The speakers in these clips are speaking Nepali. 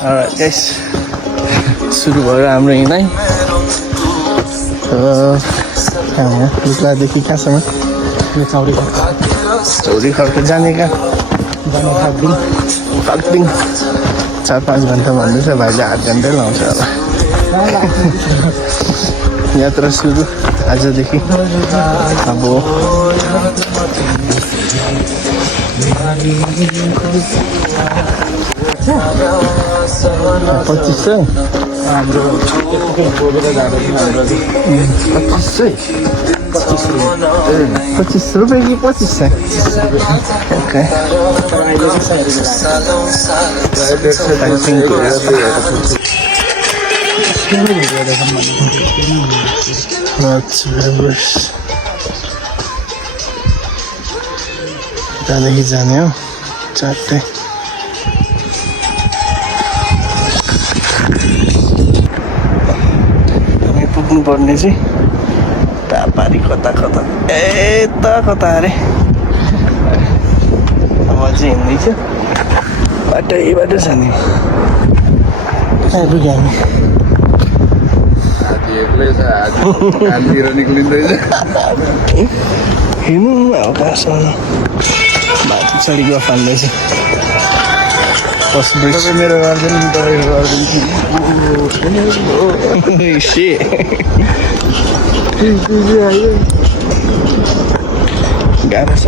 गाइस सुरु भयो हाम्रो हिँडाइ लुक्लादेखि कहाँसम्म चौरी खर्क जाने कहाँ फाक्दिङ 4-5 घन्टा भन्दैछ भाइले 8 घन्टै लाउँछ होला यात्रा सुरु आजदेखि अब 2500 हाम्रो 25 रुपियाँ कि 2500 ओके त्यहाँदेखि जाने हो चाँडै हामी पुग्नु पर्ने चाहिँ टापारी कता कता कता अरे अब चाहिँ हिँड्दैछ बाटो छ नि आइपुग्यो हामी हिँड्नु हल्कासँग बाटो चढी गफ हान्दैछ मेरो गाह्रो छ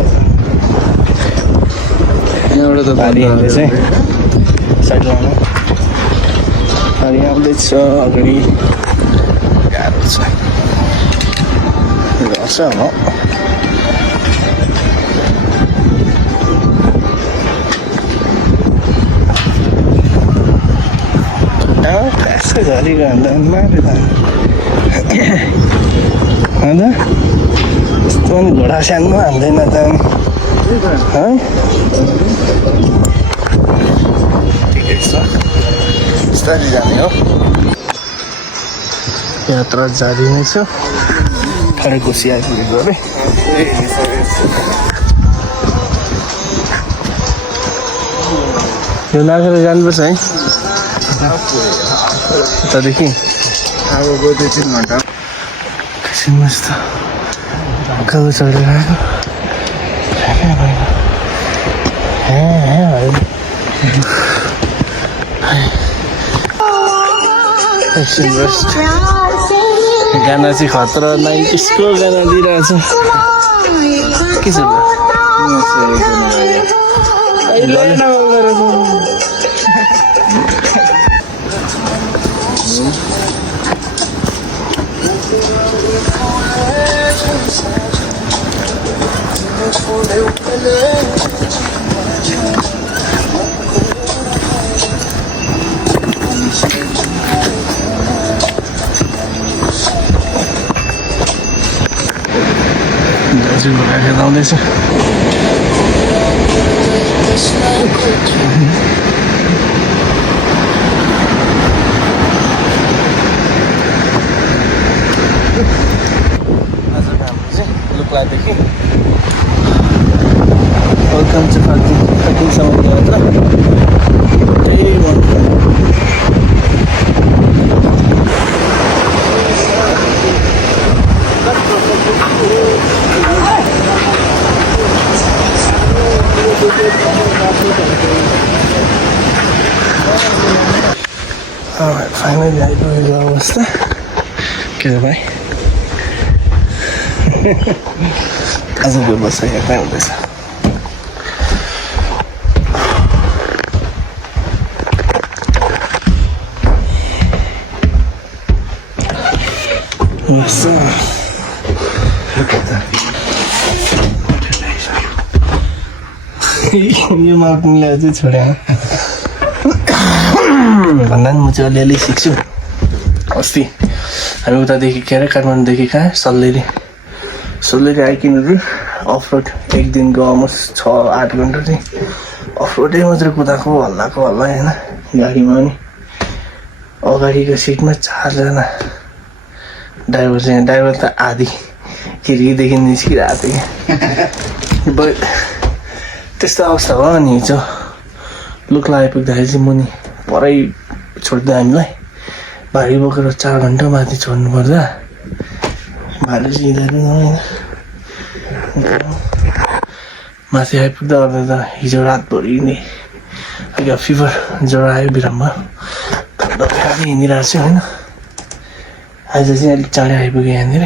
यहाँबाट त भारी हिँड्दैछ साइडमा भारी आउँदैछ अगाडि गाह्रो छ गर्छ हो कसै झरिरहँदा मारे त अन्त यस्तो पनि घोडा सानो हान्दैन त है ठिकै छ बिस्तारै जाने हो यात्रा जारी नै छ खडे खुसी आइपुगेको अरे यो नागेर जानुपर्छ है उतादेखि अब गयो 2-3 घन्टा मस्त गाउँ चढेर आएको गाना चाहिँ खतरा 90s को गाना दिइरहेछ के छ दाजुको राखेर आउँदैछ लुक्लादेखि वेलकम टु फाक्दिङसम्म यात्रा त्यही भन्नु फाइनली आइपुगेको अवस्था के छ भाइ आजको बसाइ कहाँ हुँदैछ यो मार्किङले अझै छोड्यो भन्दा नि म चाहिँ अलिअलि सिक्छु अस्ति हामी उतादेखि के अरे काठमाडौँदेखि कहाँ सल्लेरी आइकिनहरू अफ रोड एक दिनको अलमोस्ट 6-8 घन्टा चाहिँ अफ रोडै मात्रै कुदाएको हल्ला होइन गाडीमा पनि अगाडिको सिटमा 4 जना ड्राइभर त आधी खिड्कीदेखि निस्किरहेको थियो त्यस्तो अवस्था भयो नि हिजो लुक्ला आइपुग्दाखेरि चाहिँ मुनि परै छोड्दा हामीलाई भारी बोकेर 4 घन्टा माथि छोड्नु पर्दा भारी सिँदैन माथि आइपुग्दा ओर्दा त हिजो रातभरि नै अलिक फिभर ज्वरो आयो बिराममा दबाई खाँदै हिँडिरहेको छु होइन आज चाहिँ अलिक चाँडै आइपुगेँ यहाँनिर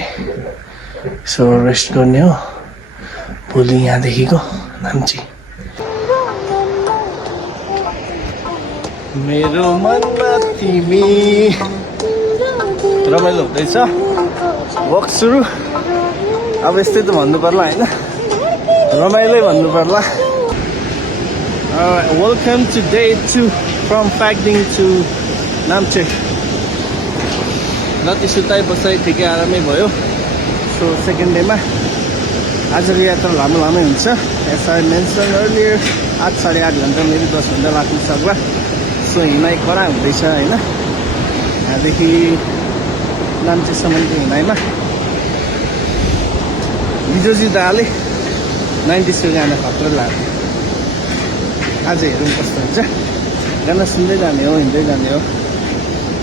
सो रेस्ट गर्ने हो भोलि यहाँदेखिको नाम्ची मेरो मनमा तिमी रमाइलो हुँदैछ वक सुरु अब यस्तै त भन्नु पर्ला होइन रमाइलै भन्नु पर्ला welcome to day 2 from Phakding to Namche जति सुताइ बसाइ ठिकै आरामै भयो सो सेकेन्ड डेमा आजको यात्रा लामो लामै हुन्छ एस आई मेन्सन अर्लियर 8 साढे 8 घन्टा मेरो 10 घन्टा लाग्नु सक्ला सो हिँडाइ कडा हुँदैछ होइन यहाँदेखि नाम्चेसम्मको हिँडाइमा हिजो दाले 90 गाना खतरा लाग्यो आज हेरौँ कस्तो हुन्छ गाना सुन्दै जाने हो हिँड्दै जाने हो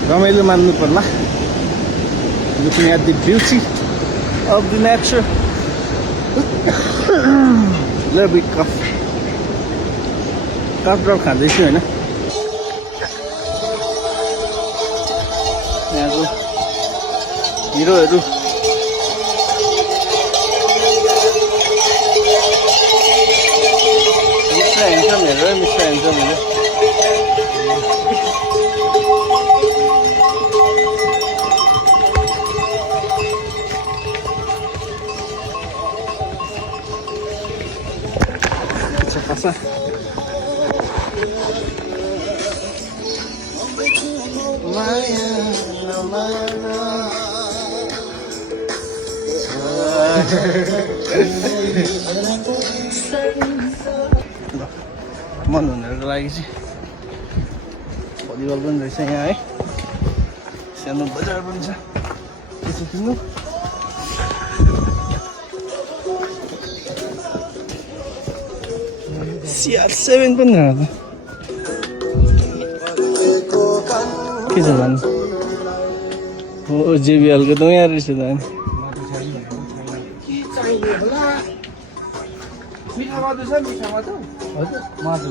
रमाइलो मान्नु पर्ला looking at the beauty of the nature little bit cough drop खाँदैछु होइन यहाँको हिरोहरू मिस्टर ह्यान्डसम हेरेर मिस्टर ह्यान्डसम हेरेर Pasa. मन हुनेहरूको लागि चाहिँ भलिबल पनि रहेछ यहाँ है सानो बजार पनि छ त्यसो किन्नु CR7 पनि राम्रो के छ भन्नु हो JBL को त यहाँ रहेछ त मिठा मधु छ मिठा मधु हजुर मधु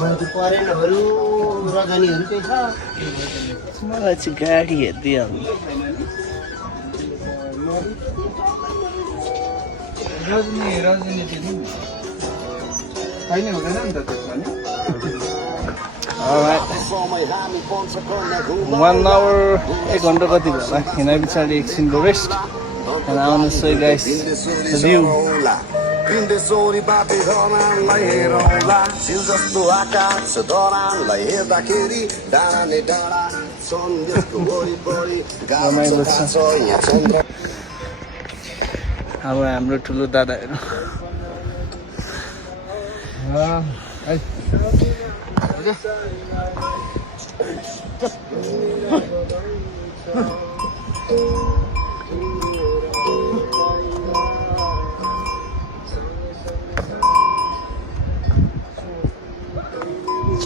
मधु परेनहरू रजनीहरू चाहिँ छ मलाई चाहिँ गाडी हेर्दै आउनु रजनी चाहिँ छैन हुँदैन नि त त्यसमा नि Alright 1 hour 1 घन्टा कति भयो होला हिँडाइ पछाडि एकछिनको rest and I want to show you guys the view अब हाम्रो ठुलो दादाहरू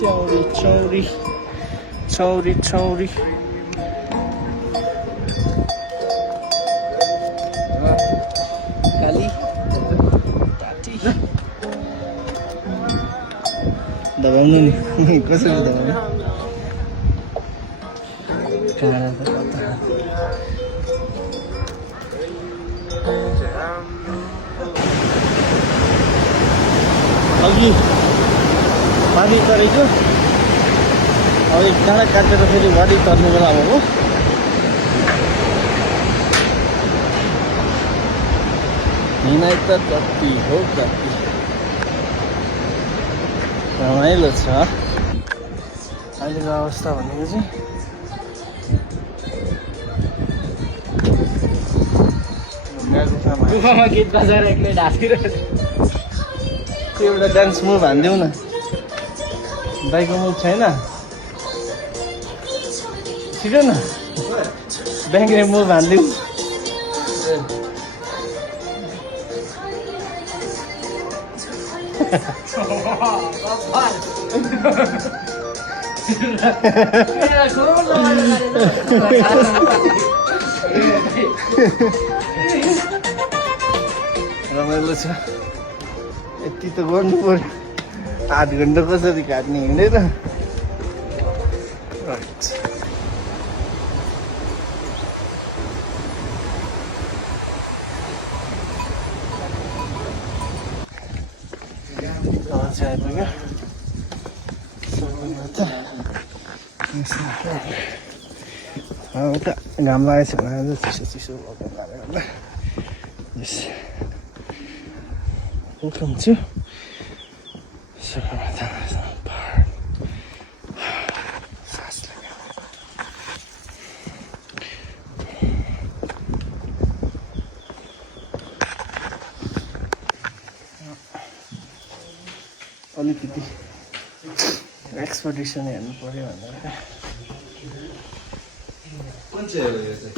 Chowri, chowri, chowri, chowri. Kali, tati. Davaunu ni, कसरी दबाउनु? काँडा त कता? अघि पानी परेको अब एक डाँडा काटेर फेरि वाडी तर्ने बेला भएको हिँडाइ त कति हो कति रमाइलो छ अहिलेको अवस्था भनेको चाहिँ गुफामा गीत बजाएर एक्लै ढाँसिरहेको त्यो एउटा डान्स मुभ हानिदेऊ न दाइको मुभ छैन छिटो न ब्याङ्कले मुभ हानिदेऊ रमाइलो छ यति त गर्नु पर्यो 8 घन्टा कसरी काट्ने हिँडेर आइपुग्यो उता घाम लागेको छ भने चिसो चिसो भएको कारणले गर्दा welcome to Sagarmatha national park सास लाग्यो अलिकति एक्सपेडिसन हेर्नु पर्यो भनेर कुन चाहिँ हो यो चाहिँ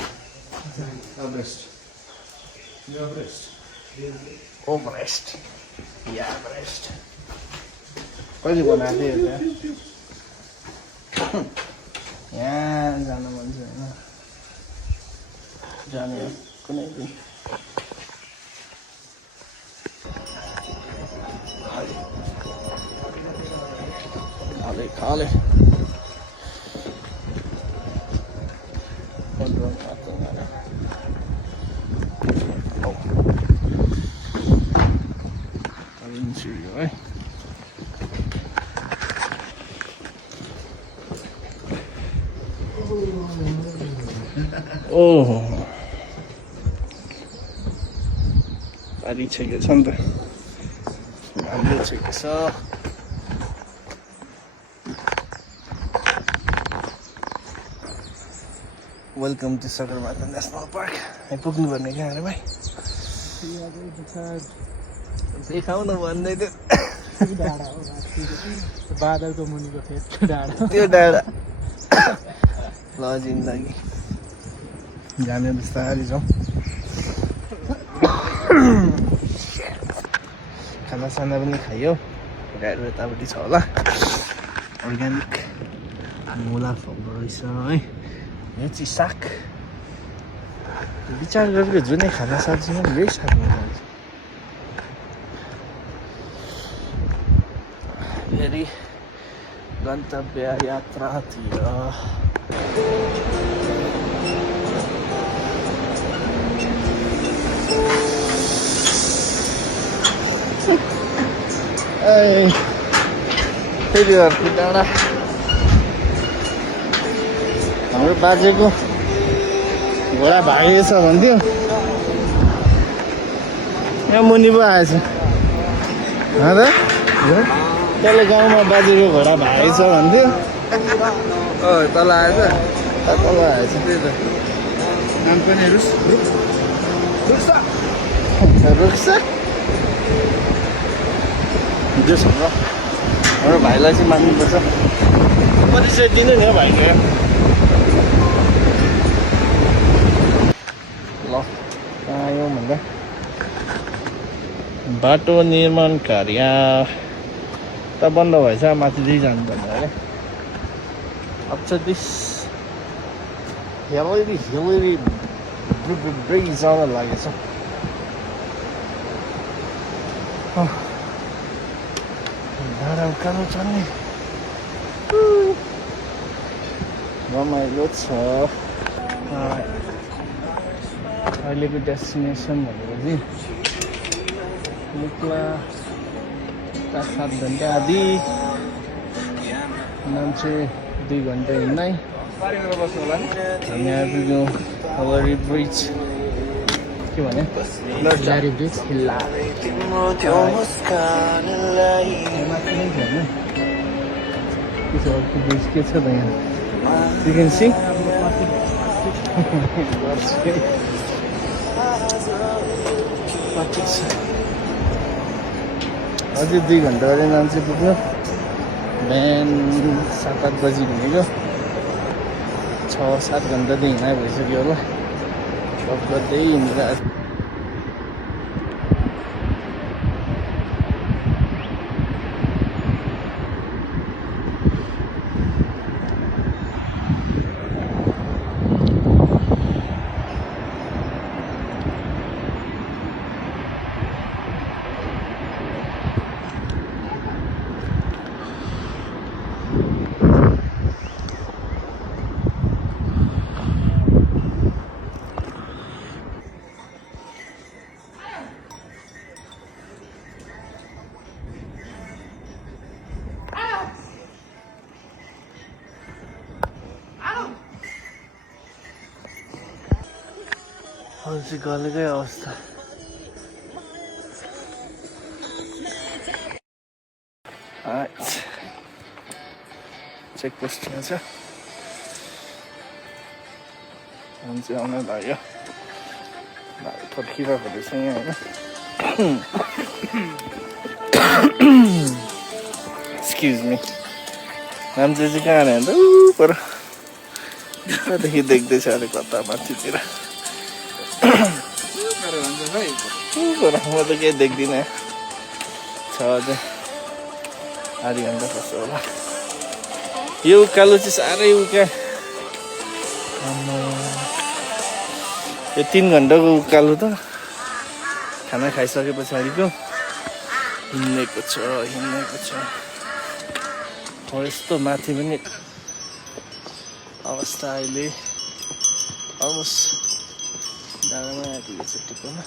एभरेस्ट ओभरेस्ट या एभरेस्ट कहिले बनाएको थियो त्यहाँ यहाँ जान मन छ होइन जाने हो कुनै दिन खाले है ओहो पानी छेकेको छ नि त हाम्रो छेकेको छ welcome to Sagarmatha national park आइपुग्नु पर्ने क्या अरे भाइ देखाउन भन्दै थियो बादलको मुनिको फेसको डाँडा त्यो डाँडा ल जिन्दगी जाने बिस्तारै जाउँ खानासाना पनि खाइयो गाडी यतापट्टि छ होला अर्ग्यानिक मुला फल्दो रहेछ है यो चाहिँ साग विचार गरेको जुनै खाना सब्जीमा पनि यही साग हुन्छ फेरि गन्तव्य यात्रातिर फेरि अर्को डाँडा हाम्रो बाजेको घोडा भागेछ भन्थ्यो यहाँ मुनि पो आएछ तल गाउँमा बाजेको घोडा भागेछ भन्थ्यो तल आएछ तल आएछ त्यही त नाम पनि रुक्छ जो छ हाम्रो भाइलाई चाहिँ मान्नुपर्छ परिचय दिनु नि हो भाइको ल आयौँ भन्दा बाटो निर्माण कार्य त बन्द भएछ माथि दिइ जानुपर्ने अरे अब चाहिँ दिस हिलेरी ब्रिज आउन लागेछ डाँडा उकालो चल्ने रमाइलो छ अहिलेको डेस्टिनेसन भनेको चाहिँ मुक्ला 7 घन्टा आदि मान्छे 2 घन्टा हिँड्नै हामी आइपुग्यौँ हलरी ब्रिज के भने लारी ब्रिज हिल्ला अर्को ब्रिज के छ त यहाँ यु क्यान सी अझै 2 घन्टा गरे मान्छे पुग्यो बिहान 7-8 बजी हिँडेको 6-7 घन्टा त हिँडाइ भइसक्यो होला गफ गर्दै हिँडिरहेको अल्छी गलेकै अवस्था चेकपोस्ट यहाँ छ मान्छे आउनै लाग्यो फर्किरहेको रहेछ यहाँ होइन एक्सक्युज मी मान्छे चाहिँ कहाँ आने अन्त पर कतादेखि देख्दैछ अरे कता माथितिर म त केही देख्दिनँ छ अझै आधी घन्टा कस्तो होला यो उकालो चाहिँ साह्रै उका यो 3 घन्टाको उकालो त खाना खाइसके पछाडिको हिँडेको छ हो यस्तो माथि पनि अवस्था अहिले अलमोस्ट डाँडामा आइपुगेको छ टुप्पोमा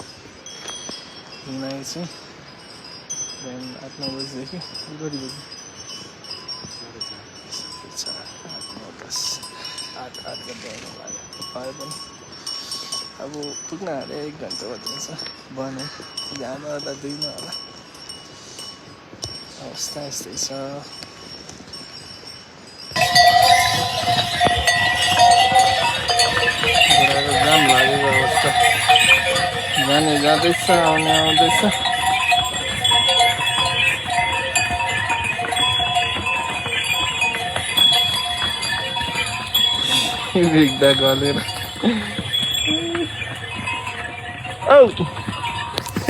हिँडाएको छु बिहान 8-9 बजीदेखि कति बजी 8 घन्टा लाग्यो पाए पनि अब पुग्न आँट्यो 1 घन्टा बज्दैछ बन्यो जाँदा होला 2 मा होला अवस्था यस्तै छ जाम लागेको अवस्था जाने जाँदैछ आउने आउँदैछ बिग्दा गलेर औ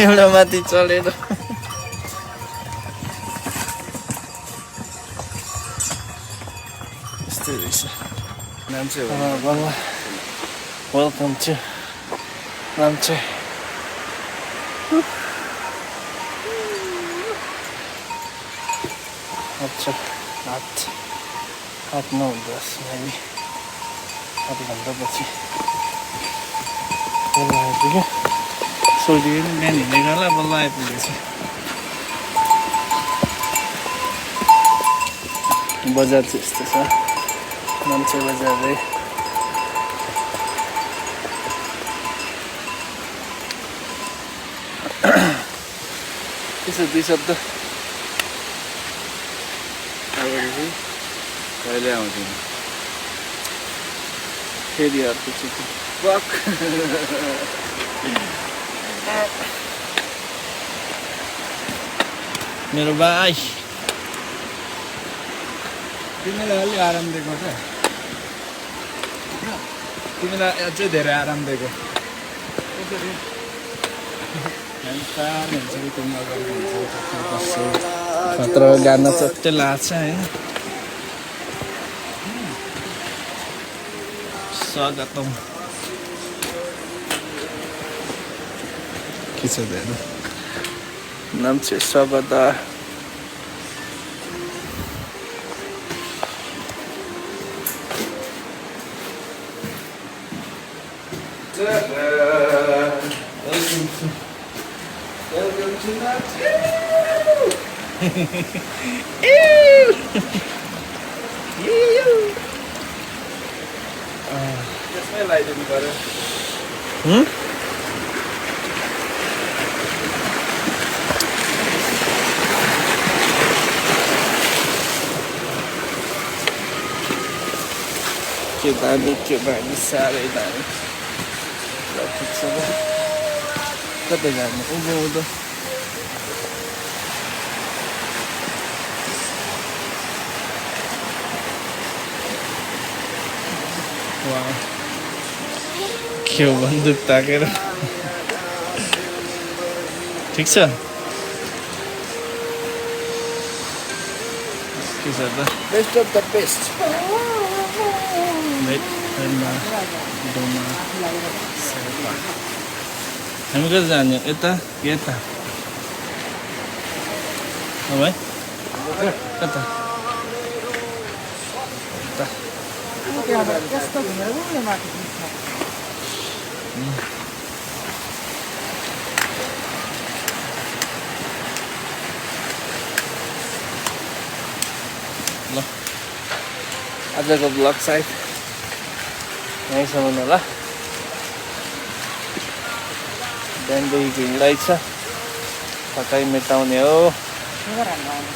एउटा माथि चढेर यस्तै रहेछ नाम्चे बल्ल वेलकम टु नाम्चे अच्छा 8-9 10 maybe आधी घन्टा पछि बल्ल आइपुग्यो सोल्टियो नि बिहान हिँडेको होला बल्ल आइपुगेछ बजार चाहिँ यस्तो छ नाम्चे बजार रे त्यसो 2 शब्द कहिले आउँदैन फेरि अर्कोचोटि मेरो भाइ तिमीलाई अलि आराम दिएको छ तिमीलाई अझै धेरै आराम दिएको खतरा गाना चट्टै लाग्छ होइन स्वागतम के छ हेर्नु नाम्चे स्वागत Welcome to Nampche. त्यसमै लगाइदिनु पर्यो के दामी साह्रै दामी ल ठिक छ कतै जाने उँधो उँधो के हो बन्दुक ताकेर ठिक छ के छ त बेस्ट अफ द बेस्ट हामी कता जाने यता यता हो भाइ कता ल आजको ब्लग साइड यहीँसम्म होला बिहानदेखिको हिँडाइ छ थकाइ मेटाउने हो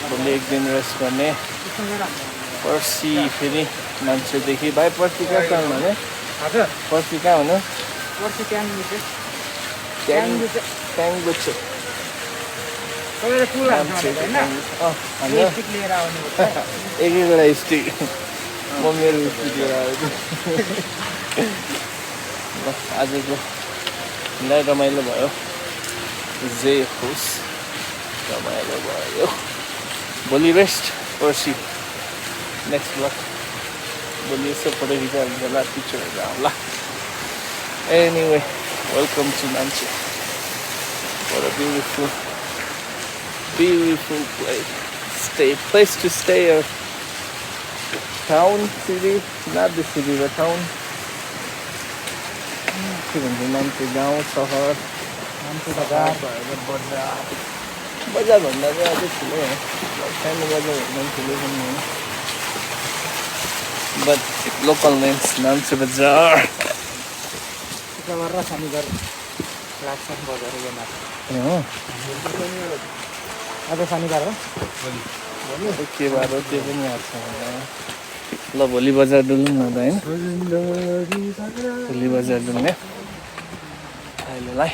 भोलि एक दिन रेस्ट गर्ने पर्सि फेरि मान्छेदेखि भाइ पर्सि कहाँ जानु भने हजुर पर्सि कहाँ हुनु पर्सि ट्याङ्गुचे तपाईँले पुल होइन स्टिक लिएर आउनु एक एकवटा स्टिक म मेरो स्टिक लिएर आएको ल आजको हिँडाइ रमाइलो भयो जे होस् रमाइलो भयो भोलि रेस्ट पर्सि नेक्स्ट ब्लक भोलि यसो फोटो खिचेर होला पिक्चरहरू आउला anyway welcome to Namchi what a beautiful place to stay or town city not the city but town के भन्छ नाम्ची गाउँ सहर बजार भन्दा चाहिँ अझै ठुलो हो सानो बजार भन्दा पनि ठुलो पनि हो बट लोकल नेम्स नाम्ची बजार शुक्रबार र शनिबार लाग्छ बजार हो आज शनिबार हो के बार हो त्यो पनि याद छ ल भोलि बजार डुल्नु न त होइन भोलि बजार डुल्ने अहिलेलाई